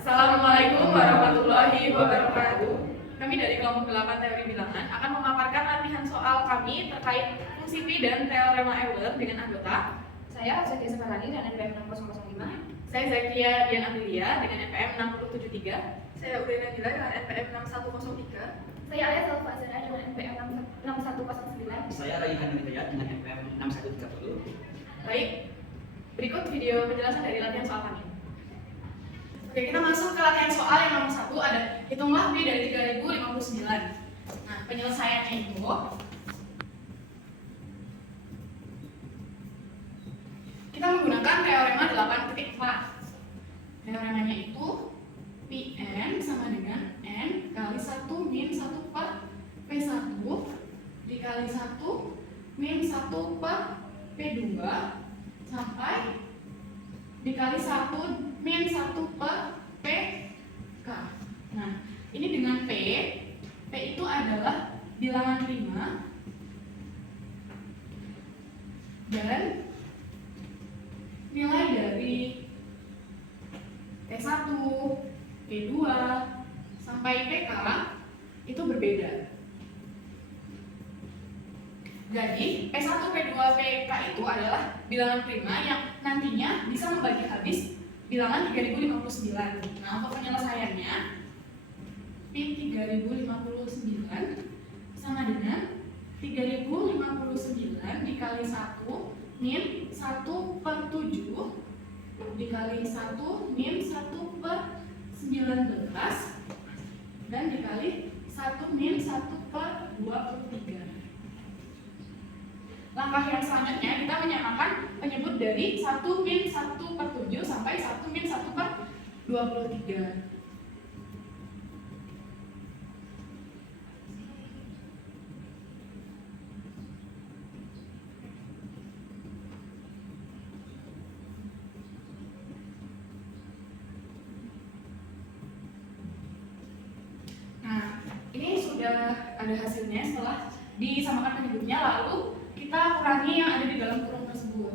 Assalamualaikum warahmatullahi wabarakatuh. Kami dari kelompok 8 teori bilangan akan memaparkan latihan soal kami terkait fungsi pi dan teorema Euler dengan anggota. Saya Zakia Sebarani dengan NPM 6005. Saya Zakia Dian Amelia dengan NPM 6073. Saya Udena Nila dengan NPM 6103. Saya Alia Salvazana dengan NPM 6109. Saya Raihan Hidayat dengan NPM 6130. Baik, berikut video penjelasan dari latihan soal kami. Oke, kita masuk ke latihan soal yang nomor 1, ada hitunglah pi dari 3059. Nah, penyelesaiannya itu kita menggunakan teorema 8.4. Teoremanya itu pi n sama dengan n kali 1 min 1 per p1 dikali 1 min 1 per p2 sampai dikali 1 min 1 per pk. Nah, ini dengan p itu adalah bilangan prima dan nilai dari P1, P2 sampai PK itu berbeda. Jadi P1, P2, PK itu adalah bilangan prima yang nantinya bisa membagi habis bilangan 3059. Nah, untuk penyelesaiannya pi 3059 sama dengan 3059 dikali 1 min 1 per 7 dikali 1 min 1 per 19 dan dikali 1 min 1 per 23. Langkah yang selanjutnya kita menyamakan penyebut dari 1 min 1 per 7 sampai 1 min 1 per 23. Nah, ini sudah ada hasilnya setelah disamakan penyebutnya, lalu kita kurangi yang ada di dalam kurung tersebut.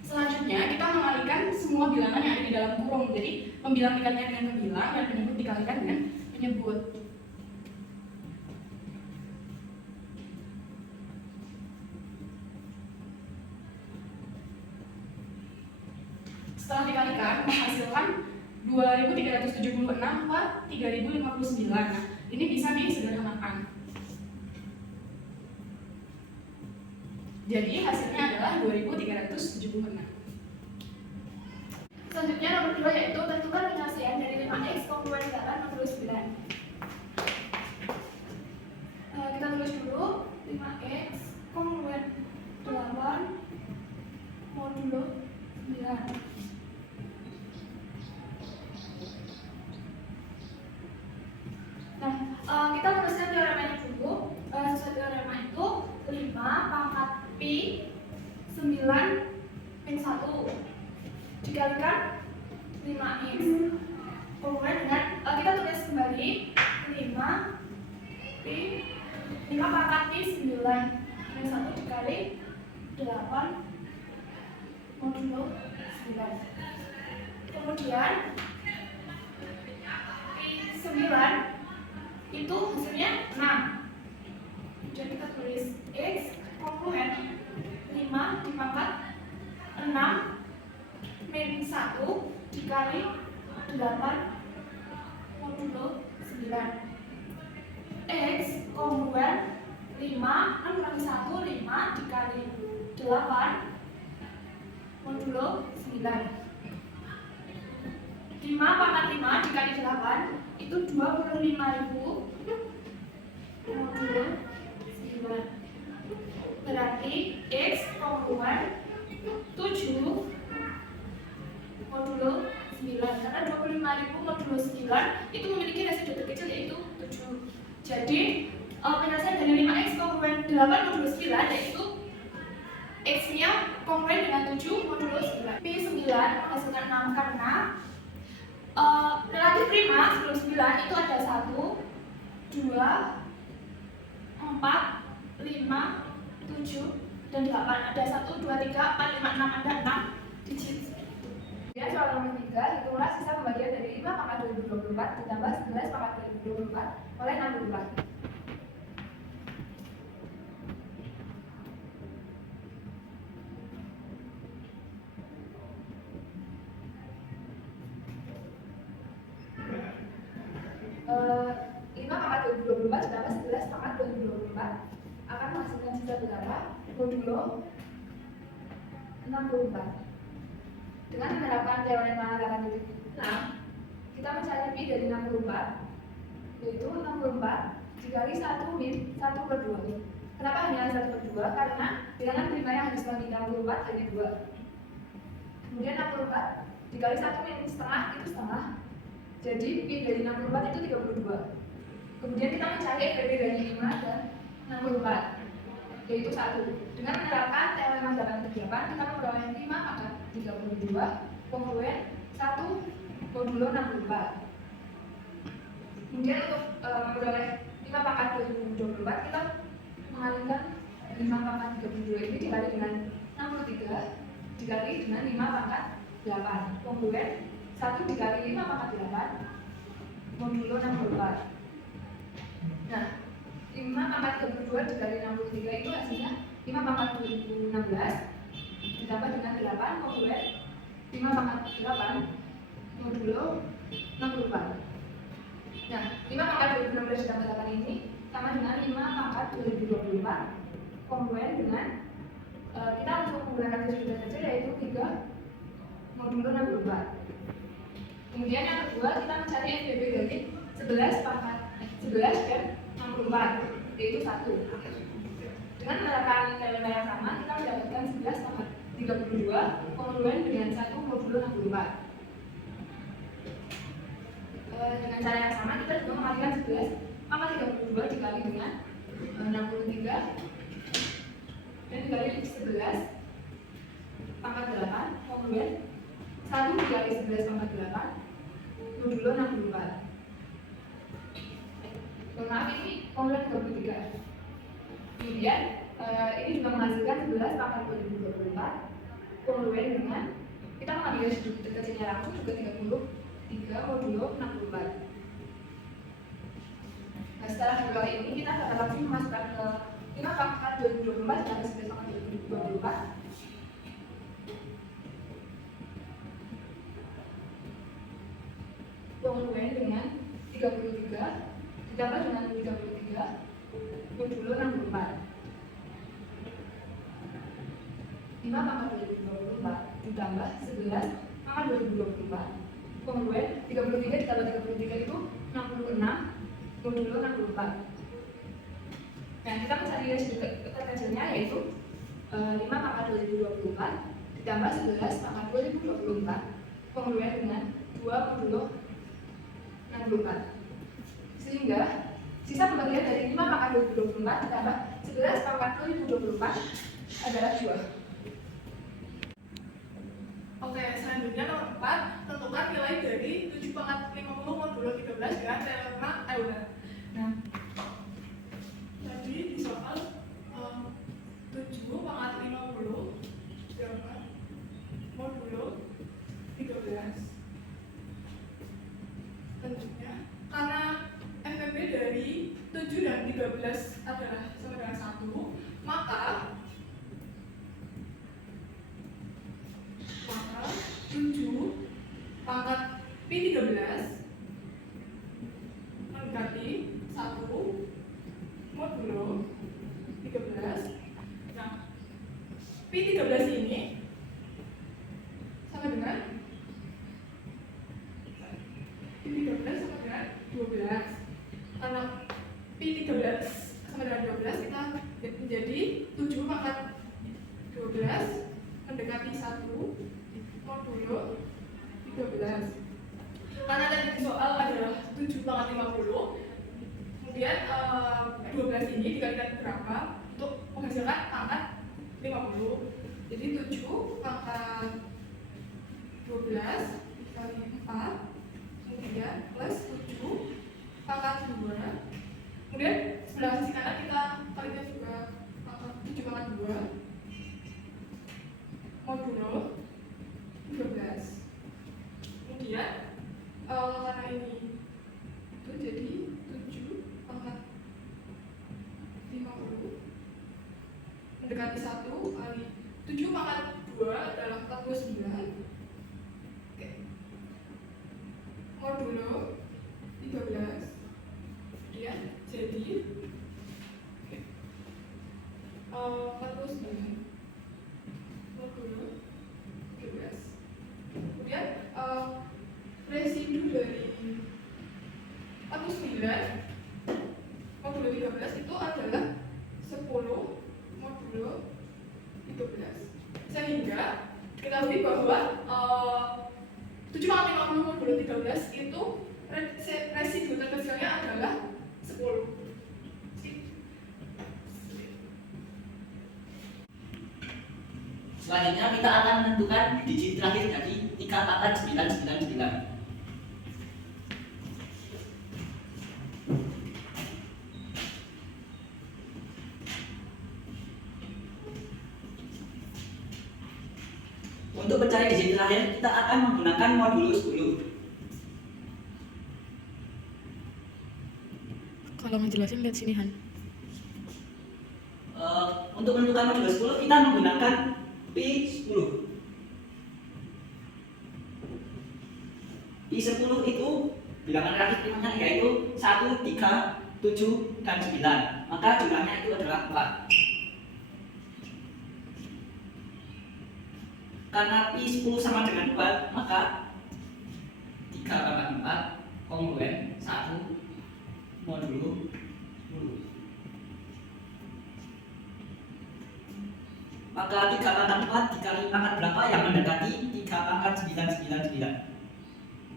Selanjutnya kita mengalihkan semua bilangan yang ada di dalam kurung. Jadi pembilang dikalikan dengan pembilang dan penyebut dikalikan dengan penyebut. Setelah dikalikan menghasilkan 2376 per 3059. Nah, ini bisa disederhanakan. Jadi hasilnya adalah 2376. Selanjutnya nomor 2 yaitu tentukan penyelesaian dari 5x komplement 8 modulo 9. Kita tulis dulu 5x komplement 8 modulo 9. Kita menuliskan teoremanya dulu. Sesuai teorema itu 5 pangkat pi 9 min 1 dikalikan 5x. Kemudian dengan kita tulis kembali 5 pi 5 pangkat pi 9 min 1 dikali 8 modulo 9. Kemudian pi 9 itu hasilnya 6. Jadi kita tulis x komplement 5 dipangkat 6 min 1 dikali 8 modulo 9. X komplement 5 6 kurangi 1 5 dikali 8 modulo 9. 5 pangkat 5 dikali 8 itu 25.000 modulo 9. Berarti X komplement 7 modulo 9 karena 25.000 modulo 9 itu memiliki residu terkecil yaitu 7. Jadi penyelesaian dari 5x kongruen 8 modulo 9 yaitu x-nya kongruen dengan 7 modulo 9. P9 menghasilkan 6 karena relatif prima sebelum 9 itu ada 1, 2, 4, 5, 7, dan 8. Ada 1, 2, 3, 4, 5, 6, ada 6 digit. Kemudian soal nomor 3, hitunglah sisa pembagian dari 5 pangkat 2024 ditambah 11 pangkat 2024 oleh 64. Pangkat 2024 ditambah 11 pangkat 2024 akan menghasilkan sisa berapa? Modulo 64. Dengan menerapkan teorema 8.6, kita mencari pi dari 64, yaitu 64 dikali 1 min 1/2. Kenapa hanya 1/2? Karena bilangan prima yang habis bagi 64 hanya 2. Kemudian 64 dikali 1 min setengah itu setengah. Jadi pi dari 64 itu 32. Kemudian kita mencari FPB dari 5 dan 64, yaitu 1. Dengan menerapkan teorema 8.8, kita memperoleh 5 pangkat 32 kongruen 1 modulo 64. Kemudian untuk memperoleh 5 pangkat 2024, kita mengalihkan 5 pangkat 32 ini dikali dengan 63 dikali dengan 5 pangkat 8 kongruen 1 dikali 5 pangkat 8 modulo 64. Nah, 5 pangkat 32 dikali 63 itu hasilnya 5 pangkat 2016 ditambah dengan 8 kongruen 5 pangkat 8 modulo 64. Nah, 5 pangkat 2016 ditambah 8 ini sama dengan 5 pangkat 2024 kongruen dengan kita langsung menggunakan residu saja yaitu 3 modulo 64. Kemudian yang kedua kita mencari FBB dari 11 pangkat 11 dan 64 yaitu 1. Dengan menerapkan teorema yang sama kita mendapatkan 11 pangkat 32 kongruen dengan 1 modulo 64. Dengan cara yang sama kita juga mengalihkan 11 pangkat 32 dikali dengan 63 dan dikali 11 pangkat 8 kongruen 1 dikali 11 pangkat 8 modulo 64. Maaf ini kongruen 33. Kemudian ini juga menghasilkan 11 pangkat 2024 kongruen dengan kita mengambil residu terkecilnya langsung juga 33 modulo 64. Nah, setelah dua ini kita akan langsung memasukkan ke 5 pangkat 2024 dan 11 pangkat 2024. Kongruen dengan 33 ditambah dengan 33 modulo 64. 5 pangkat 2024 ditambah 11 pangkat 2024 kongruen 33 ditambah 33 itu 66 modulo 64. Nah, kita mencari residu terkecilnya yaitu 5 pangkat 2024 ditambah 11 pangkat 2024 kongruen dengan 2 modulo 64. Sehingga sisa pembagian dari 5 pangkat 2024 ditambah 11 pangkat 2024 adalah 2. Oke, selanjutnya nomor 4, tentukan nilai dari 7 pangkat 50 modulo 13 dengan teorema Euler. Nah, jadi di soal 7 pangkat 50 dengan modulo 13. Tentunya karena FPB dari 7 dan 13 adalah sama dengan 1, maka 7 pangkat pi 13 mendekati 1 modulo 13. Nah, pi 13 ini sama dengan pi 13 sama dengan 12. Karena pi 13 sama dengan 12 kita menjadi 7 pangkat 12 mendekati 1 modulo 13 12. Karena tadi di soal adalah 7 pangkat 50, kemudian 12 ini dikalikan berapa untuk menghasilkan pangkat 50. Jadi 7 pangkat 12 dikali 4, kemudian plus 7 pangkat 2, kemudian sebelah sisi kanan kita kalikan juga pangkat 7 pangkat 2 modulo 13. Kemudian karena ini itu jadi 7 pangkat 50 mendekati 1 kali 7 pangkat 2 adalah 49. Oke. Modulo 13. Kemudian jadi 49 modulo 13. Kemudian residu dari 49 modulo 13 itu adalah 10 modulo 13. Sehingga diketahui bahwa 7 pangkat 50 modulo 13 itu residu terkecilnya adalah 10. Selanjutnya kita akan menentukan digit terakhir dari 3 pangkat 999. Untuk mencari digit terakhir, kita akan menggunakan modulo 10. Kalau ngejelasin lihat sini Han. Untuk menentukan modulo 10, kita menggunakan Pi 10. Pi 10 itu bilangan rakit primanya yaitu 1, 3, 7, dan 9. Maka jumlahnya itu adalah 4. Karena Pi 10 sama dengan 4, maka 3 pangkat 4 kongruen 1 modulo 10. Maka 3 pangkat 4 dikali pangkat berapa yang mendekati 3 pangkat 999.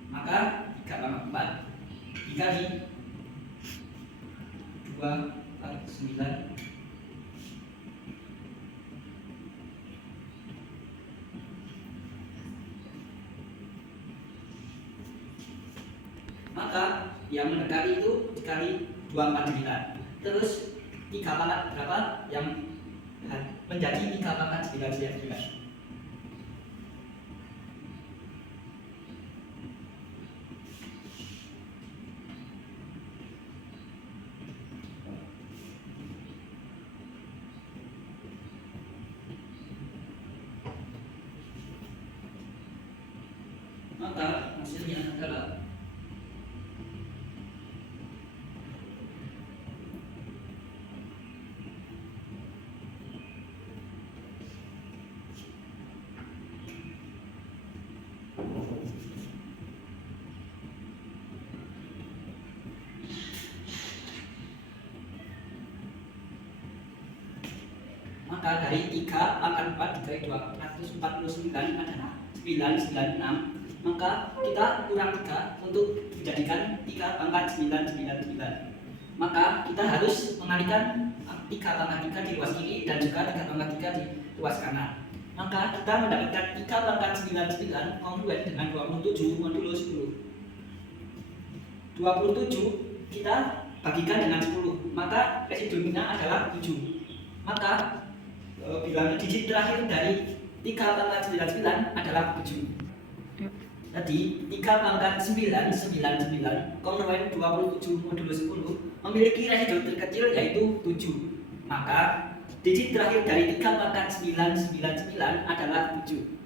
Maka 3 pangkat 4 dikali 2 kali 9 maka yang mendekati itu dikali 249. Terus 3 pangkat berapa yang menjadi 3 pangkat 999. Maka hasilnya adalah maka dari 3 pangkat 4 dikali 249 adalah 996. Maka kita kurang 3 untuk dijadikan 3 pangkat 999. Maka kita harus mengalihkan 3 pangkat 3 di ruas kiri dan juga 3 pangkat 3 di ruas kanan. Maka kita mendapatkan 3 pangkat 99 kongruen dengan 27 modulo 10. 27 kita bagikan dengan 10, maka residunya adalah 7. Maka bilangan digit terakhir dari 3 pangkat 99 adalah 7. Tadi 3 pangkat 999 kongruen 27 modulo 10 memiliki residu terkecil yaitu 7. Maka digit terakhir dari 3 pangkat 999 adalah 7.